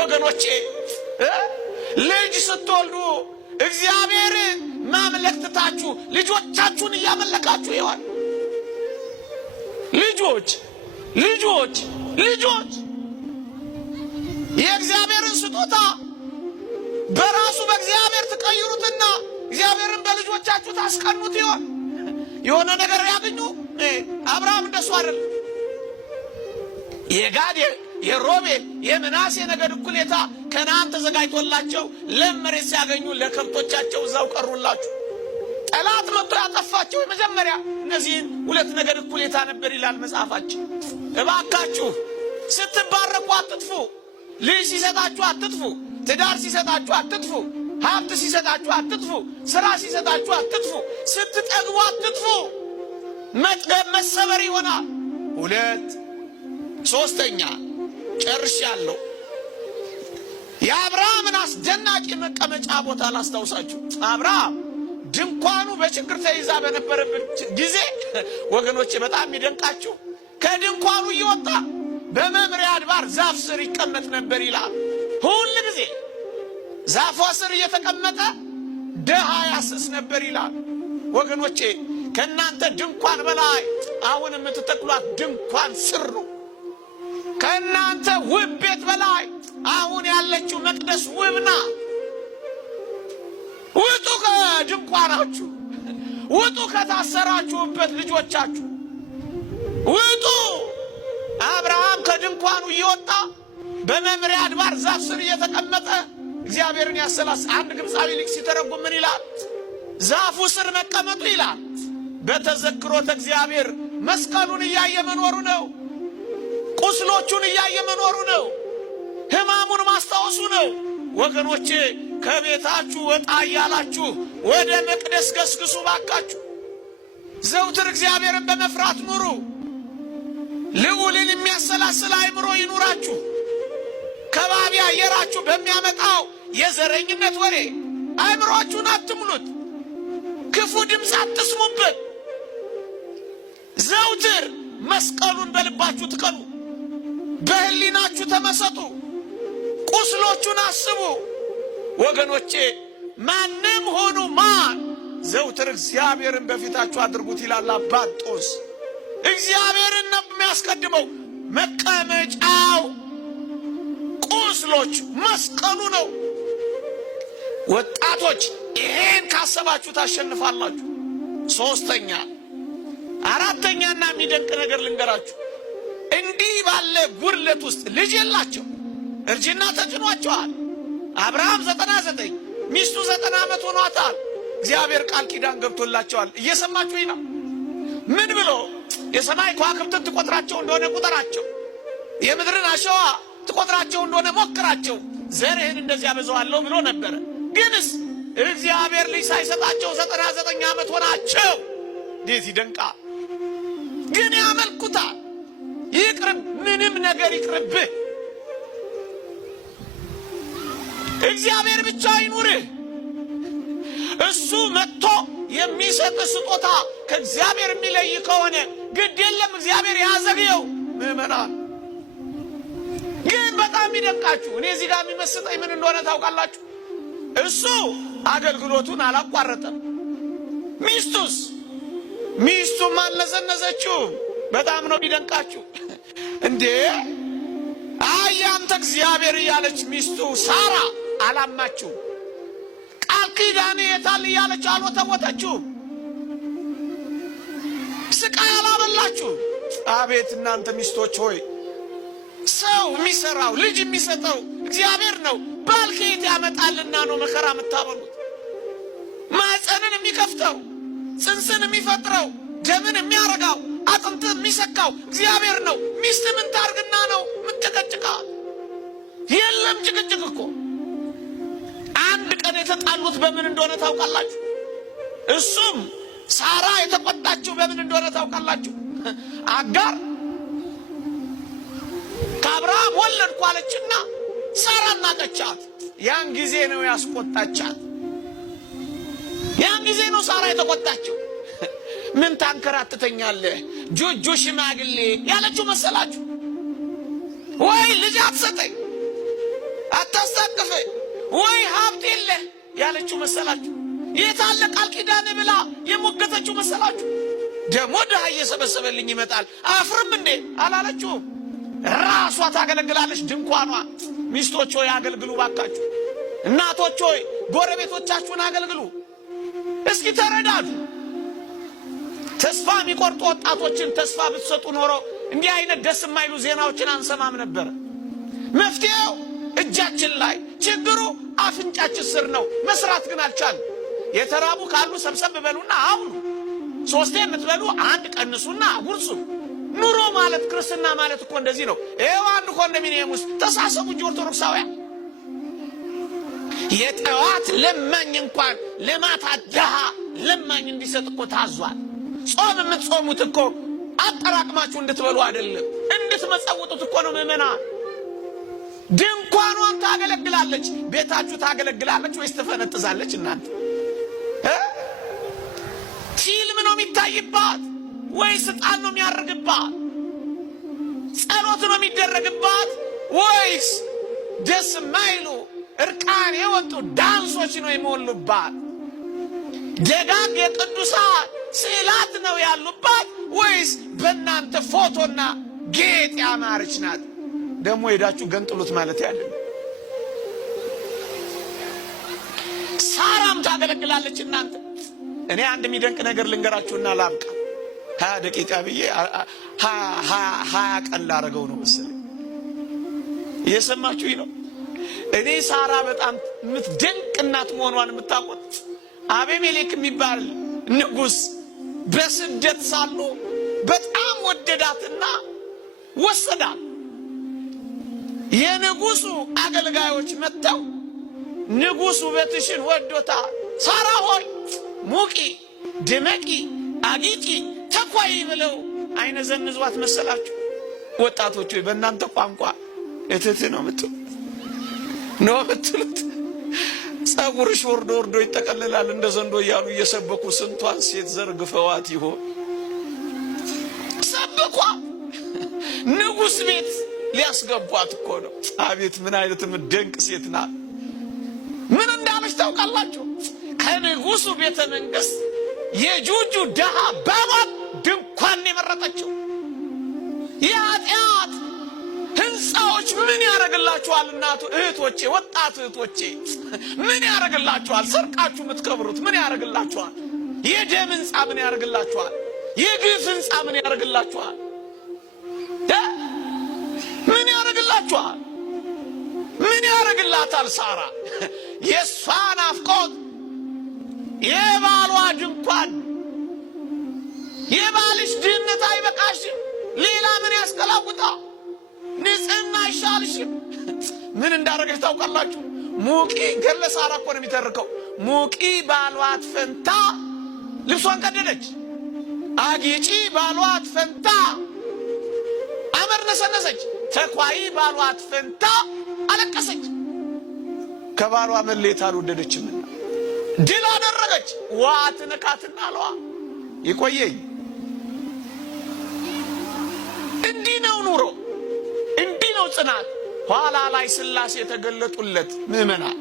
ወገኖቼ ልጅ ስትወልዱ እግዚአብሔር ማምለክ ትታችሁ ልጆቻችሁን እያመለካችሁ ይሆን? ልጆች የእግዚአብሔርን ስጦታ በራሱ በእግዚአብሔር ትቀይሩትና እግዚአብሔርን በልጆቻችሁ ታስቀኑት ይሆን? የሆነ ነገር ያገኙ? አብርሃም እንደሱ አይደለም። የጋድ የሮቤል የምናሴ ነገድ እኩሌታ ከነዓን ተዘጋጅቶላቸው ለም መሬት ሲያገኙ ለከብቶቻቸው እዛው ቀሩላችሁ። ጠላት መጥቶ ያጠፋቸው የመጀመሪያ እነዚህን ሁለት ነገድ እኩሌታ ነበር ይላል መጽሐፋችን። እባካችሁ ስትባረኩ አትጥፉ። ልጅ ሲሰጣችሁ አትጥፉ። ትዳር ሲሰጣችሁ አትጥፉ። ሀብት ሲሰጣችሁ አትጥፉ። ስራ ሲሰጣችሁ አትጥፉ። ስትጠግቡ አትጥፉ። መጥገብ መሰበር ይሆናል። ሁለት ሶስተኛ ጨርሻለሁ። የአብርሃምን አስደናቂ መቀመጫ ቦታ ላስታውሳችሁ። አብርሃም ድንኳኑ በችግር ተይዛ በነበረበት ጊዜ ወገኖቼ በጣም የሚደንቃችሁ ከድንኳኑ እየወጣ በመምሪያ አድባር ዛፍ ስር ይቀመጥ ነበር ይላል። ሁል ጊዜ ዛፏ ስር እየተቀመጠ ደሃ ያስስ ነበር ይላል። ወገኖቼ ከእናንተ ድንኳን በላይ አሁን የምትተክሏት ድንኳን ስር ነው። ከእናንተ ውብ ቤት በላይ አሁን ያለችው መቅደስ ውብና። ውጡ ከድንኳናችሁ፣ ውጡ ከታሰራችሁበት ልጆቻችሁ ውጡ። አብርሃም ከድንኳኑ እየወጣ በመምሪያ አድባር ዛፍ ስር እየተቀመጠ እግዚአብሔርን ያሰላስ። አንድ ግብፃዊ ሊቅ ሲተረጉም ምን ይላል? ዛፉ ስር መቀመጡ ይላል በተዘክሮተ እግዚአብሔር መስቀሉን እያየ መኖሩ ነው። ቁስሎቹን እያየ መኖሩ ነው። ሕማሙን ማስታወሱ ነው። ወገኖቼ ከቤታችሁ ወጣ እያላችሁ ወደ መቅደስ ገስግሱ ባካችሁ። ዘውትር እግዚአብሔርን በመፍራት ኑሩ። ልዑልን የሚያሰላስል አእምሮ ይኑራችሁ። ከባቢ አየራችሁ በሚያመጣው የዘረኝነት ወሬ አእምሮአችሁን አትሙሉት። ክፉ ድምፅ አትስሙበት። ዘውትር መስቀሉን በልባችሁ ትቀኑ። በህሊናችሁ ተመሰጡ። ቁስሎቹን አስቡ። ወገኖቼ ማንም ሆኑ ማን ዘውትር እግዚአብሔርን በፊታችሁ አድርጉት ይላል አባጦስ። እግዚአብሔርን ነው የሚያስቀድመው። መቀመጫው ቁስሎች መስቀሉ ነው። ወጣቶች ይሄን ካሰባችሁ ታሸንፋላችሁ። ሶስተኛ አራተኛና የሚደንቅ ነገር ልንገራችሁ። እንዲህ ባለ ጉድለት ውስጥ ልጅ የላቸው፣ እርጅና ተጭኗቸዋል። አብርሃም 99 ሚስቱ 90 ዓመት ሆኗታል። እግዚአብሔር ቃል ኪዳን ገብቶላቸዋል። እየሰማችሁኝ ነው? ምን ብሎ የሰማይ ከዋክብትን ትቆጥራቸው እንደሆነ ቁጠራቸው፣ የምድርን አሸዋ ትቆጥራቸው እንደሆነ ሞክራቸው፣ ዘርህን እንደዚህ አበዛዋለሁ ብሎ ነበረ። ግንስ እግዚአብሔር ልጅ ሳይሰጣቸው 99 ዓመት ሆናቸው። እንዴት ይደንቃል! ግን ያመልኩታል። ይቅርብ፣ ምንም ነገር ይቅርብህ። እግዚአብሔር ብቻ ይኑርህ። እሱ መጥቶ የሚሰጥ ስጦታ ከእግዚአብሔር የሚለይ ከሆነ ግድ የለም፣ እግዚአብሔር ያዘግየው። ምዕመናን ግን በጣም ይደንቃችሁ። እኔ እዚህ ጋር የሚመስጠኝ ምን እንደሆነ ታውቃላችሁ? እሱ አገልግሎቱን አላቋረጠም። ሚስቱም አልነዘነዘችውም። በጣም ነው ቢደንቃችሁ። እንዴ አንተ እግዚአብሔር እያለች ሚስቱ ሳራ አላማችሁ። ቃል ኪዳኔ የታል እያለች አልወተወተችው። ስቃይ አላበላችሁ። አቤት እናንተ ሚስቶች ሆይ! ሰው የሚሰራው ልጅ የሚሰጠው እግዚአብሔር ነው። ባል ከየት ያመጣልና ነው መከራ የምታበሉት? ማህፀንን የሚከፍተው ጽንስን የሚፈጥረው ደምን የሚያረጋው አጥንትን የሚሰካው እግዚአብሔር ነው። ሚስት ምን ታርግና ነው ምትጨቀጭቃ? የለም ጭቅጭቅ እኮ። አንድ ቀን የተጣሉት በምን እንደሆነ ታውቃላችሁ? እሱም ሳራ የተቆጣችው በምን እንደሆነ ታውቃላችሁ? አጋር ከአብርሃም ወለድኩ አለችና ሳራ ናቀቻት። ያን ጊዜ ነው ያስቆጣቻት። ያን ጊዜ ነው ሳራ የተቆጣችው። ምን ታንከራትተኛለህ ጆጆ ሽማግሌ ያለችው መሰላችሁ? ወይ ልጅ አትሰጠኝ ወይ ሀብት የለ ያለችው መሰላችሁ? የታለ ቃል ኪዳን ብላ የሞገተችው መሰላችሁ? ደሞ ድሃ እየሰበሰበልኝ ይመጣል አፍርም እንዴ አላለችው? ራሷ ታገለግላለች ድንኳኗ። ሚስቶች ሆይ አገልግሉ ባካችሁ። እናቶች ሆይ ጎረቤቶቻችሁን አገልግሉ። እስኪ ተረዳዱ። ተስፋ የሚቆርጡ ወጣቶችን ተስፋ ብትሰጡ ኖሮ እንዲህ አይነት ደስ የማይሉ ዜናዎችን አንሰማም ነበር። መፍትሄው እጃችን ላይ፣ ችግሩ አፍንጫችን ስር ነው። መስራት ግን አልቻልንም። የተራቡ ካሉ ሰብሰብ በሉና አውሉ። ሶስቴ የምትበሉ አንድ ቀንሱና ጉርሱ። ኑሮ ማለት ክርስትና ማለት እኮ እንደዚህ ነው። ይኸው አንድ ኮንዶሚኒየም ውስጥ ተሳሰቡ እንጂ ኦርቶዶክሳውያን። የጠዋት ለማኝ እንኳን ለማታ ድሃ ለማኝ እንዲሰጥ እኮ ታዟል። ጾም የምትጾሙት እኮ አጠራቅማችሁ እንድትበሉ አይደለም፣ እንድትመጸውቱት እኮ ነው። ምእመናን ድንኳኗን ታገለግላለች። ቤታችሁ ታገለግላለች ወይስ ትፈነጥዛለች? እናንተ ፊልም ነው የሚታይባት ወይስ ዕጣን ነው የሚያርግባት? ጸሎት ነው የሚደረግባት ወይስ ደስ የማይሉ እርቃን የወጡ ዳንሶች ነው የሚሞሉባት? ደጋግ የቅዱሳን ስዕላት ነው ያሉባት ወይስ በእናንተ ፎቶና ጌጥ ያማረች ናት? ደግሞ ሄዳችሁ ገንጥሉት ማለት አይደለም። ሳራም ታገለግላለች። እናንተ እኔ አንድ የሚደንቅ ነገር ልንገራችሁና ላብቃ። 20 ደቂቃ ብዬ 20 ቀን ላረገው ነው መሰለኝ። እየሰማችሁኝ ነው? እኔ ሳራ በጣም የምትደንቅ እናት መሆኗን የምታውቁት አቤሜሌክ የሚባል ንጉሥ በስደት ሳሉ በጣም ወደዳትና ወሰዳት። የንጉሱ አገልጋዮች መጥተው ንጉሱ ውበትሽን ወዶታል፣ ሳራ ሆይ ሙቂ፣ ድመቂ፣ አጊጪ፣ ተኳይ ብለው አይነዘንዟት መሰላችሁ? ወጣቶች ሆይ በእናንተ ቋንቋ እትት ነው የምትሉት። ጸጉርሽ ወርዶ ወርዶ ይጠቀልላል እንደ ዘንዶ እያሉ እየሰበኩ ስንቷን ሴት ዘርግፈዋት ይሆን? ሰበኳ። ንጉሥ ቤት ሊያስገቧት እኮ ነው። አቤት ምን አይነት ደንቅ ሴት ናት! ምን እንዳለች ታውቃላችሁ? ከንጉሱ ቤተ መንግስት የጁጁ ደሃ ባሏን ድንኳን የመረጠችው። የኃጢአት ህንፃዎች ምን ያደርግላችኋል? እናቱ እህቶቼ፣ ወጣት እህቶቼ ምን ያደርግላችኋል? ሰርቃችሁ የምትከብሩት ምን ያደርግላችኋል? የደም ህንፃ ምን ያደርግላችኋል? የግፍ ህንፃ ምን ያደርግላችኋል? ምን ያደርግላችኋል? ምን ያደርግላታል? ሳራ የእሷ ናፍቆት የባሏ ድንኳን። የባልሽ ድህነት አይበቃሽም? ሌላ ምን ያስቀላውጣ? ንጽህና አይሻልሽም? ምን እንዳደረገች ታውቃላችሁ? ሙቂ ገለ ሳራ እኮ ነው የሚተርከው። ሙቂ ባሏት ፈንታ ልብሷን ቀደደች። አጊጪ ባሏት ፈንታ አመር ነሰነሰች። ተኳይ ባሏት ፈንታ አለቀሰች። ከባሏ መለየት አልወደደችምና ድል አደረገች። ዋት ነካትና አለዋ ይቆየኝ። እንዲህ ነው ኑሮ፣ እንዲህ ነው ጽናት። ኋላ ላይ ሥላሴ የተገለጡለት ምእመናን